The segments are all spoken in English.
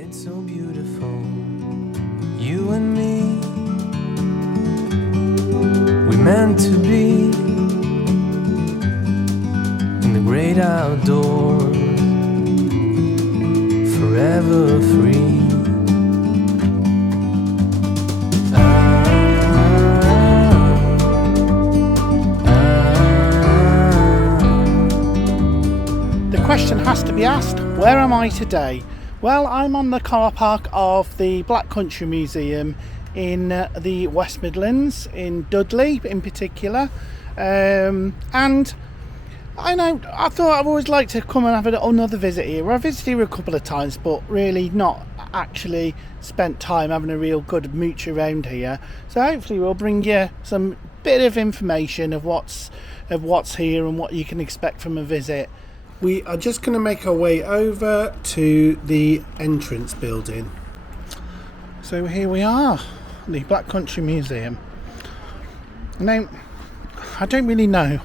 It's so beautiful, you and me. We meant to be in the great outdoors, forever free. The question has to be asked, where am I today? Well, I'm on the car park of the Black Country Museum in the West Midlands, in Dudley in particular. And I thought I'd always like to come and have another visit here. I've visited here a couple of times, but really not actually spent time having a real good mooch around here. So hopefully we'll bring you some bit of information of what's here and what you can expect from a visit. We are just going to make our way over to the entrance building. So here we are, the Black Country Museum. Now, I don't really know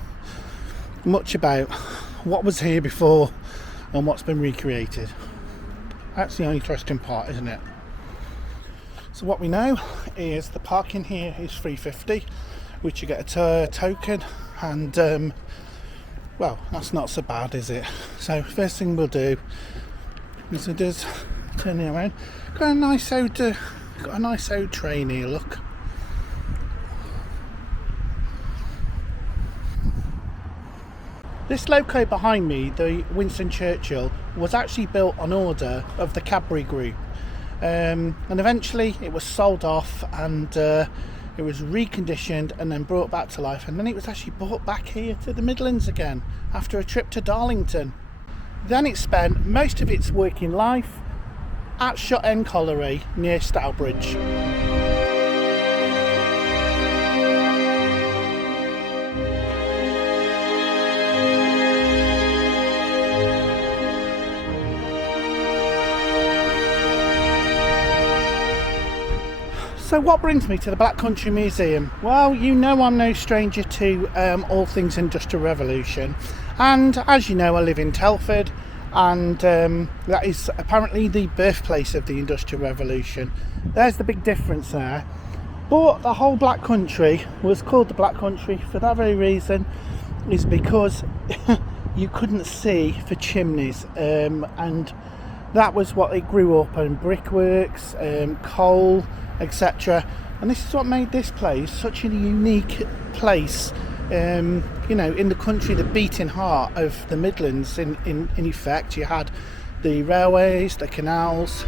much about what was here before and what's been recreated. That's the only interesting part, isn't it? So what we know is the parking here is $3.50, which you get a token, and well, that's not so bad, is it? So first thing we'll do is we'll just turn it around. Got a nice old train here, look. This loco behind me, the Winston Churchill, was actually built on order of the Cadbury Group, and eventually it was sold off, and it was reconditioned and then brought back to life, and then it was actually brought back here to the Midlands again after a trip to Darlington. Then it spent most of its working life at Shot End Colliery near Stourbridge. So what brings me to the Black Country Museum? Well, you know I'm no stranger to all things Industrial Revolution, and as you know I live in Telford, and that is apparently the birthplace of the Industrial Revolution. There's the big difference there. But the whole Black Country was called the Black Country for that very reason, is because you couldn't see for chimneys, and that was what it grew up on: brickworks, coal, etc. And this is what made this place such a unique place, in the country, the beating heart of the Midlands. In effect, you had the railways, the canals.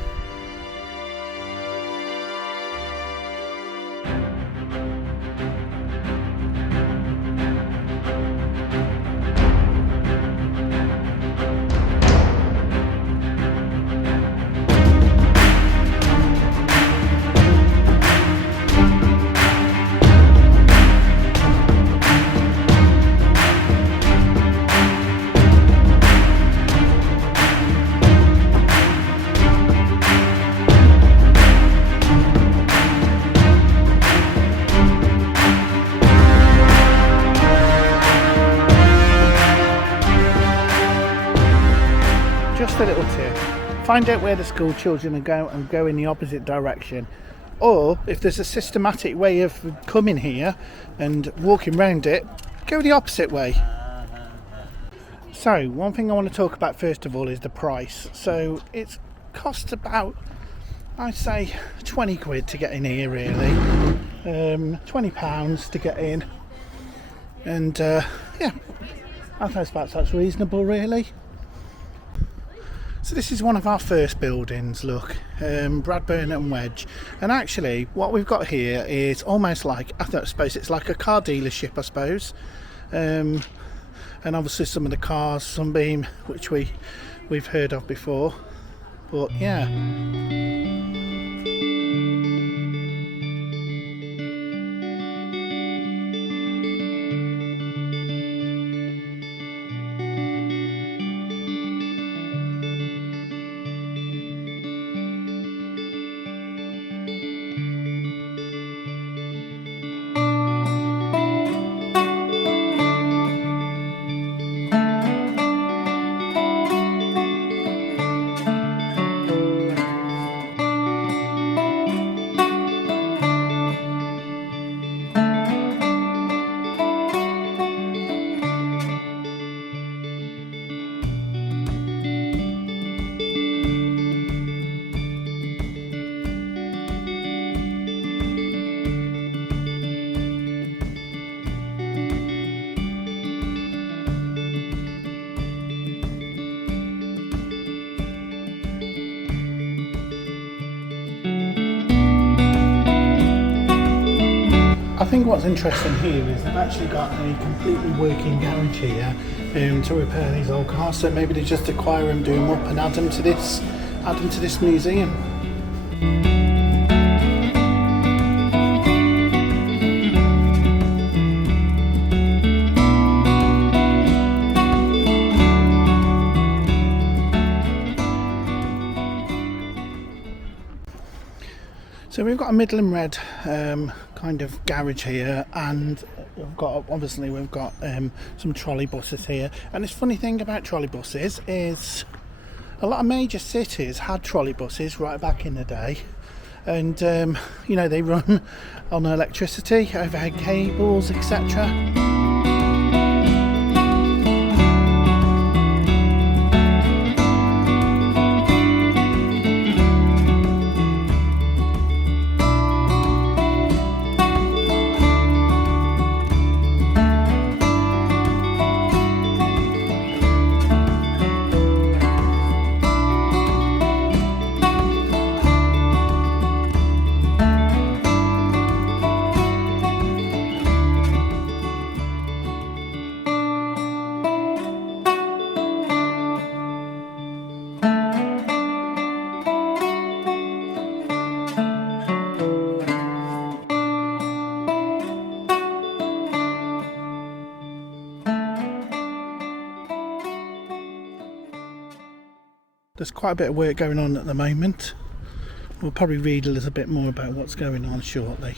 Just a little tip: find out where the school children are going and go in the opposite direction, or if there's a systematic way of coming here and walking around it, go the opposite way. So one thing I want to talk about first of all is the price. So it costs about, I'd say, 20 quid to get in here, really. £20 to get in, and yeah, I suppose that's reasonable, really. So this is one of our first buildings, look, Bradburn and Wedge. And actually what we've got here is almost like, I suppose it's like a car dealership, I suppose. And obviously some of the cars, Sunbeam, which we've heard of before. But yeah. what's interesting here is they've actually got a completely working garage here to repair these old cars. So maybe they just acquire them, do them up, and add them to this museum. So we've got a Midland Red kind of garage here, and we've got some trolley buses here. And this funny thing about trolley buses is a lot of major cities had trolley buses right back in the day, and you know, they run on electricity, overhead cables, etc. There's quite a bit of work going on at the moment. We'll probably read a little bit more about what's going on shortly.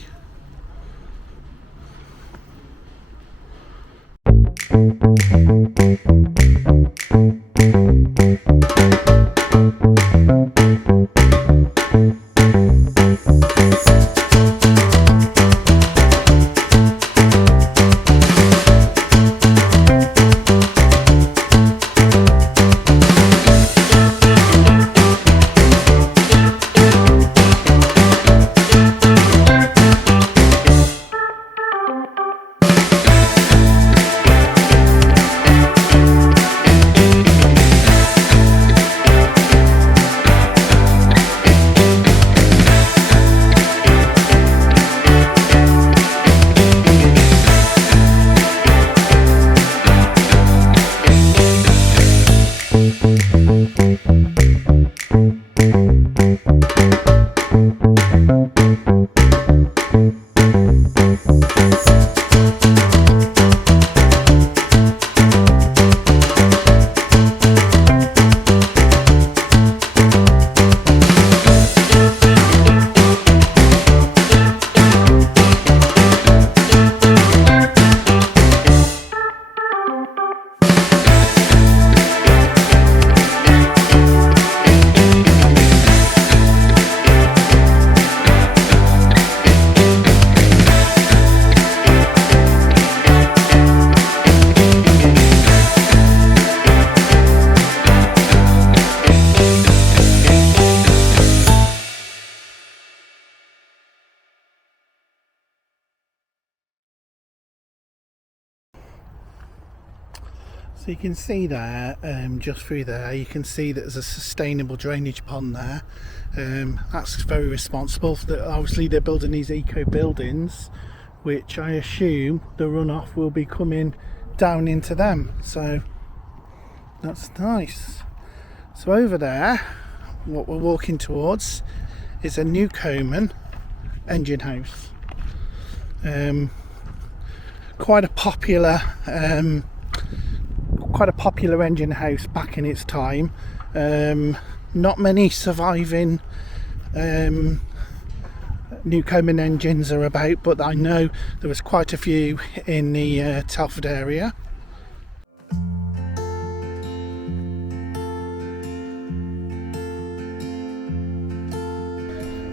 So you can see there, just through there, you can see that there's a sustainable drainage pond there. That's very responsible. Obviously they're building these eco buildings, which I assume the runoff will be coming down into them. So that's nice. So over there, what we're walking towards is a Newcomen engine house. Quite a popular engine house back in its time. Not many surviving Newcomen engines are about, but I know there was quite a few in the Telford area.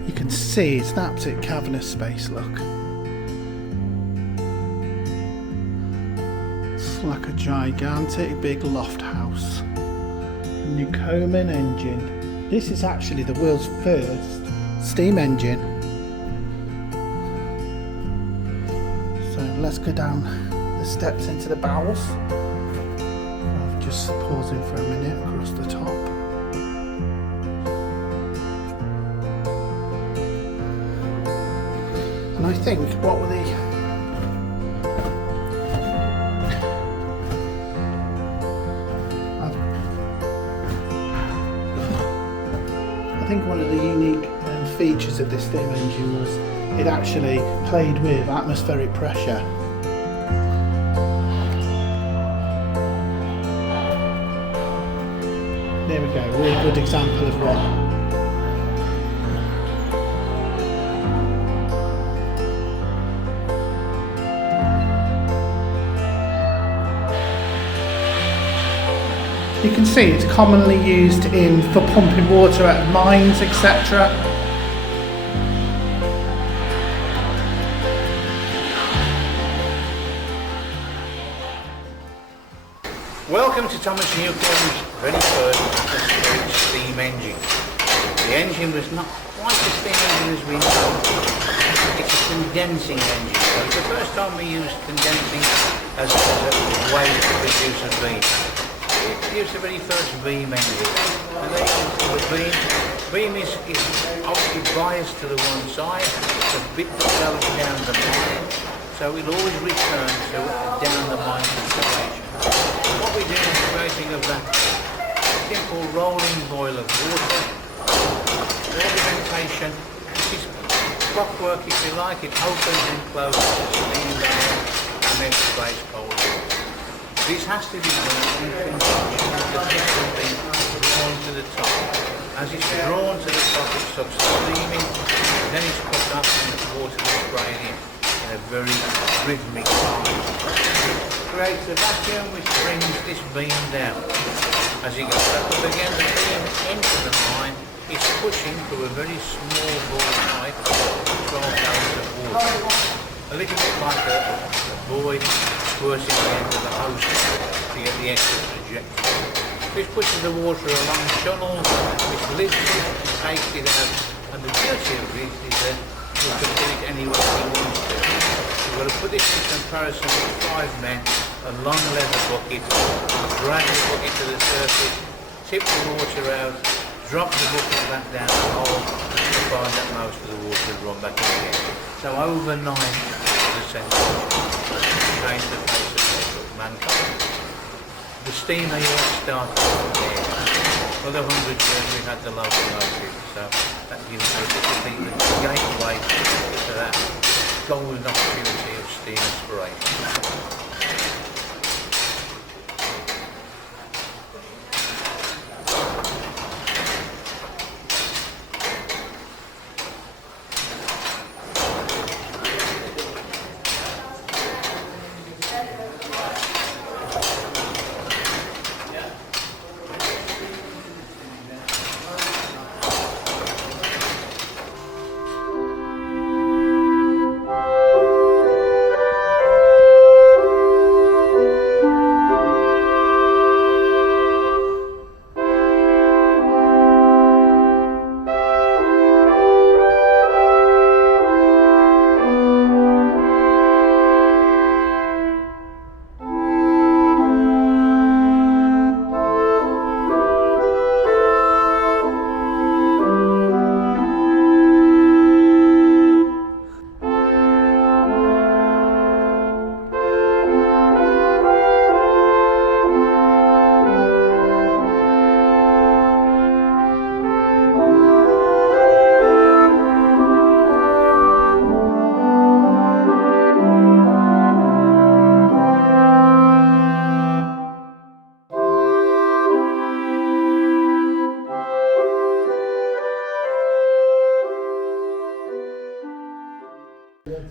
You can see it's an absolute cavernous space, look. It's like a gigantic big loft house. Newcomen engine. This is actually the world's first steam engine. So let's go down the steps into the bowels. I'll just pausing for a minute across the top. And I think what were the I think one of the unique features of this steam engine was it actually played with atmospheric pressure. There we go, really good example of what. You can see it's commonly used for pumping water out of mines, etc. Welcome to Thomas Newcomen's very first steam engine. The engine was not quite a steam engine as we know. It's a condensing engine. So it's the first time we used condensing as a way to produce a beam. We produced the very first beam engine. And the beam is obviously biased to the one side. It's a bit that goes down the mine. So it always returns to down the mine situation. What we do is creating a vacuum. Simple rolling boil of water, ornamentation, which is clockwork if you like. It opens and closes the steam down and then sprays cold water. This has to be done in conjunction with the piston being drawn to the top. As it's drawn to the top it starts steaming, then it's put up and the water is sprayed in a very rhythmic time. Creates a vacuum which brings this beam down. As it goes up again, the beam into the mine is pushing through a very small ball pipe 12 gallons of water. A little bit like a boy squirting the end of the hose to get the extra trajectory. This pushes the water along channels, which lifts it and takes it out. And the beauty of this is that you can put it anywhere you want to. You've got to put this in comparison with 5 men, a long leather bucket, drag the bucket to the surface, tip the water out, drop the bucket back down the hole, and find that most of the water will run back in again. So overnight, the century changed the face of mankind. The steam age started there. For the 100 years we had the locomotive, so that gives us the gateway to that golden opportunity of steam inspiration.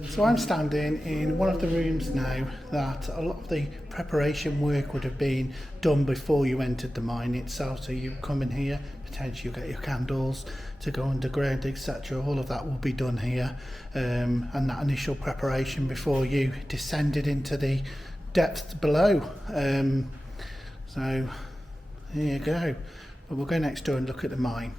So I'm standing in one of the rooms now that a lot of the preparation work would have been done before you entered the mine itself. So you come in here, potentially you'll get your candles to go underground, etc. All of that will be done here, and that initial preparation before you descended into the depths below. So here you go. But we'll go next door and look at the mine.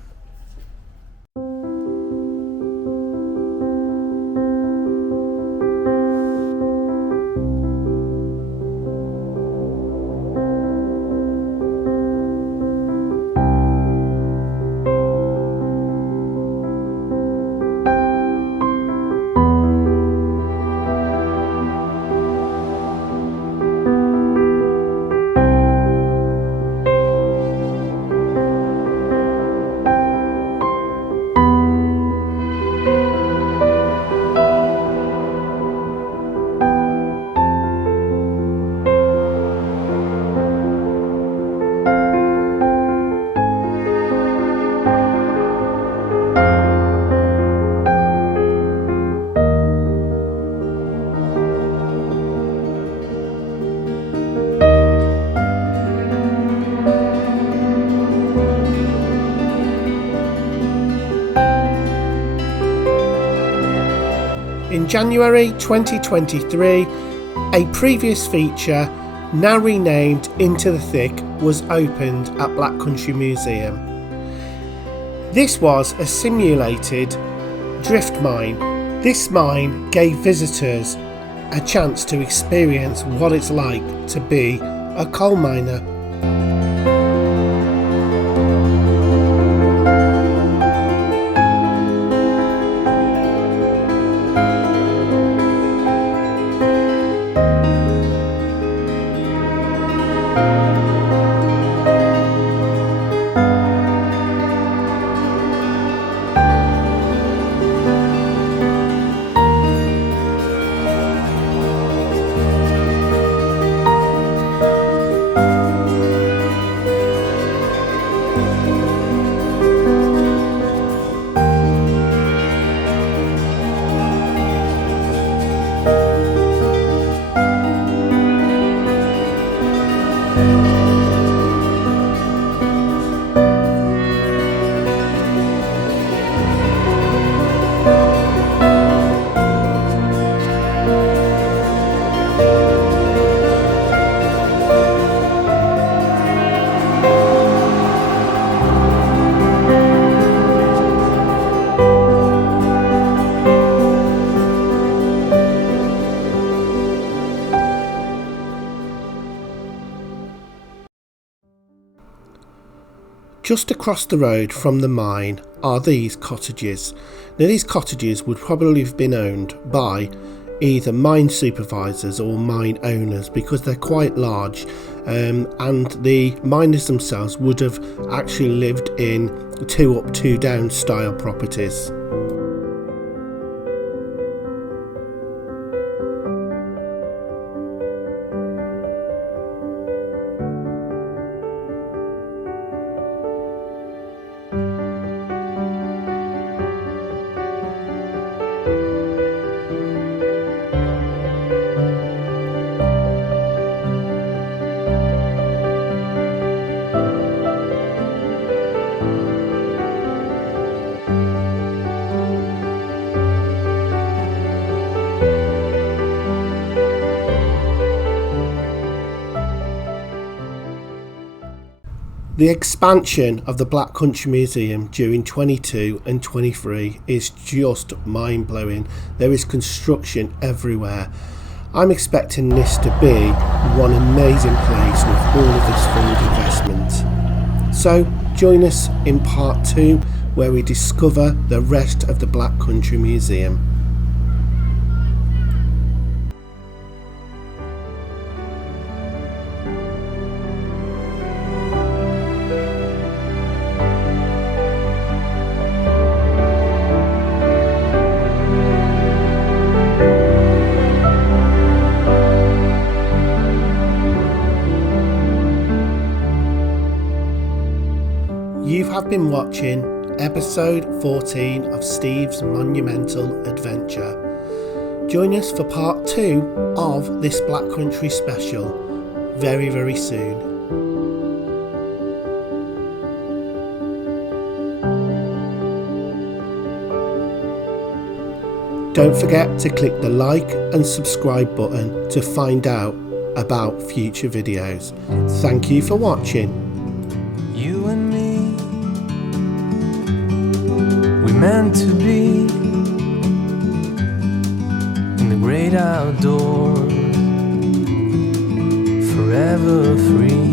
In January 2023, a previous feature, now renamed Into the Thick, was opened at Black Country Museum. This was a simulated drift mine. This mine gave visitors a chance to experience what it's like to be a coal miner. Just across the road from the mine are these cottages. Now these cottages would probably have been owned by either mine supervisors or mine owners because they're quite large, and the miners themselves would have actually lived in 2 up 2 down style properties. The expansion of the Black Country Museum during 22 and 23 is just mind-blowing. There is construction everywhere. I'm expecting this to be one amazing place with all of this fund investment. So join us in part 2 where we discover the rest of the Black Country Museum. You have been watching episode 14 of Steve's Monumental Adventure. Join us for part 2 of this Black Country special very, very soon. Don't forget to click the like and subscribe button to find out about future videos. Thank you for watching. You and me, we meant to be in the great outdoors, forever free.